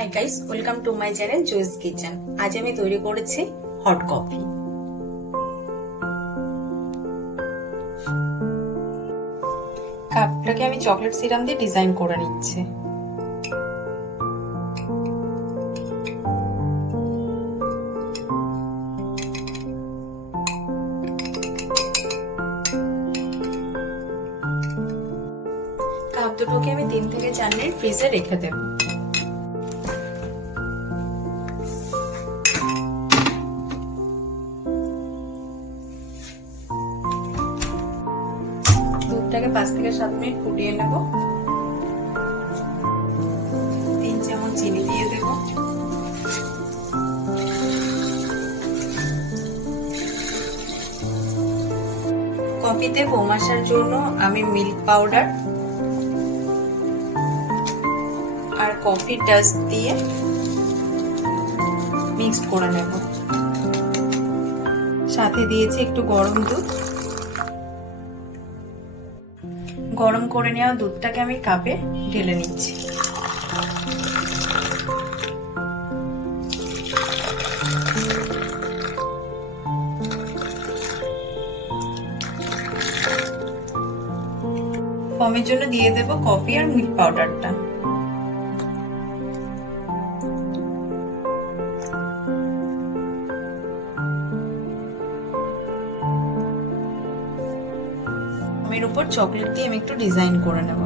Hi guys, welcome to my channel juice kitchen. আজ আমি তৈরি করেছি হট কফি। কাপটাকে আমি চকলেট সিরাপ দিয়ে ডিজাইন করে নিচ্ছি। কাপ দুটোকে আমি 3 থেকে 4 মিনিট ফ্রিজে রেখে দেব। দুধটাকে 5 থেকে 7 মিনিট ফুটিয়ে নেব। 3 চামচ চিনি দিয়ে দেব। কফিতে ফোম আসার জন্য আমি মিল্ক পাউডার আর কফি ডাস্ট দিয়ে মিক্সড করে নেব। সাথে দিয়েছি একটু গরম দুধ। গরম করে নেওয়া দুধটাকে আমি কাপে ঢেলে নিচ্ছি। ফোমের জন্য দিয়ে দেব কফি আর মিল্ক পাউডারটা। এর উপর চকলেট দিয়ে আমি একটু ডিজাইন করে নেব।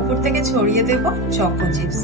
উপর থেকে ছড়িয়ে দেব চকো চিপস।